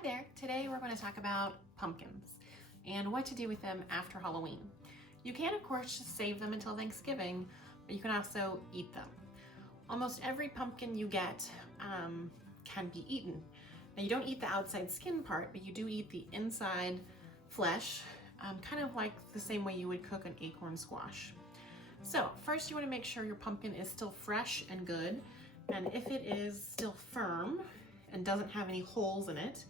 Hi there! Today we're going to talk about pumpkins and what to do with them after Halloween. You can of course just save them until Thanksgiving, but you can also eat them. Almost every pumpkin you get can be eaten. Now you don't eat the outside skin part, but you do eat the inside flesh, kind of like the same way you would cook an acorn squash. So first you want to make sure your pumpkin is still fresh and good, and if it is still firm and doesn't have any holes in it,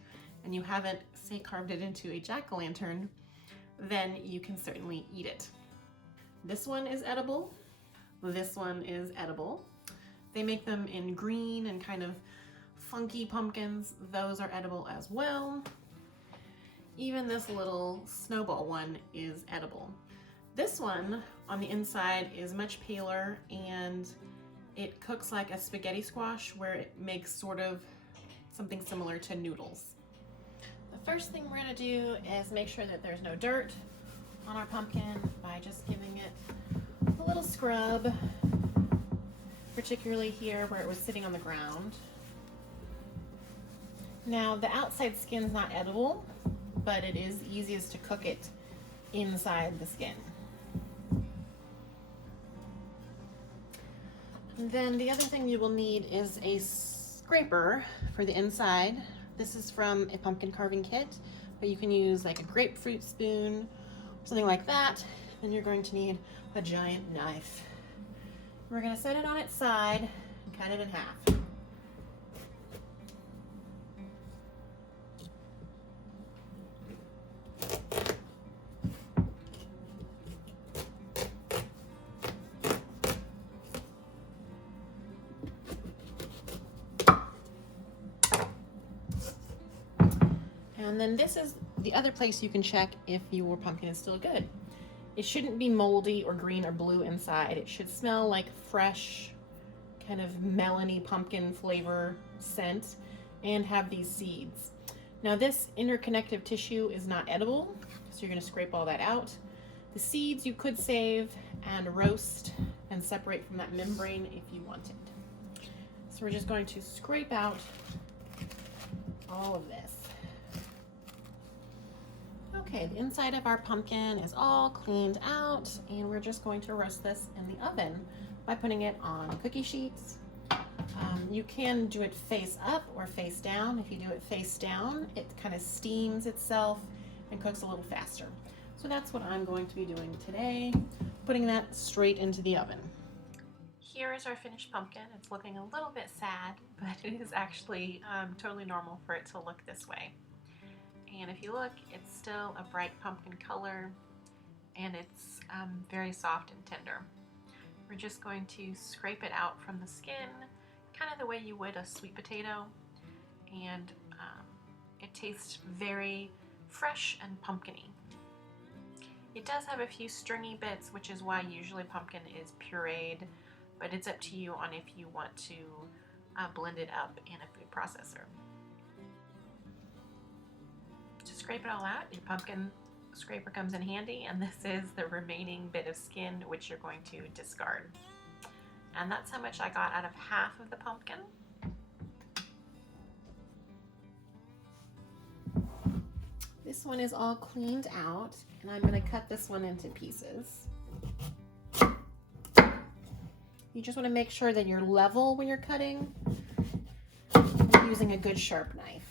and you haven't, say, carved it into a jack-o'-lantern, then you can certainly eat it. This one is edible. This one is edible. They make them in green and kind of funky pumpkins. Those are edible as well. Even this little snowball one is edible. This one on the inside is much paler and it cooks like a spaghetti squash, where it makes sort of something similar to noodles. The first thing we're going to do is make sure that there's no dirt on our pumpkin by just giving it a little scrub, particularly here where it was sitting on the ground. Now the outside skin is not edible, but it is easiest to cook it inside the skin. And then the other thing you will need is a scraper for the inside. This is from a pumpkin carving kit, but you can use like a grapefruit spoon, something like that. Then you're going to need a giant knife. We're going to set it on its side and cut it in half. And then this is the other place you can check if your pumpkin is still good. It shouldn't be moldy or green or blue inside. It should smell like fresh, kind of melony pumpkin flavor scent and have these seeds. Now this interconnective tissue is not edible, so you're going to scrape all that out. The seeds you could save and roast and separate from that membrane if you wanted. So we're just going to scrape out all of this. Okay, the inside of our pumpkin is all cleaned out, and we're just going to roast this in the oven by putting it on cookie sheets. You can do it face up or face down. If you do it face down, it kind of steams itself and cooks a little faster. So that's what I'm going to be doing today, putting that straight into the oven. Here is our finished pumpkin. It's looking a little bit sad, but it is actually totally normal for it to look this way. And if you look, it's still a bright pumpkin color, and it's very soft and tender. We're just going to scrape it out from the skin, kind of the way you would a sweet potato, and it tastes very fresh and pumpkin-y. It does have a few stringy bits, which is why usually pumpkin is pureed, but it's up to you on if you want to blend it up in a food processor. To scrape it all out, your pumpkin scraper comes in handy, and this is the remaining bit of skin which you're going to discard. And that's how much I got out of half of the pumpkin. This one is all cleaned out, and I'm going to cut this one into pieces. You just want to make sure that you're level when you're cutting, using a good sharp knife.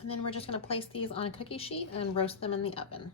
And then we're just going to place these on a cookie sheet and roast them in the oven.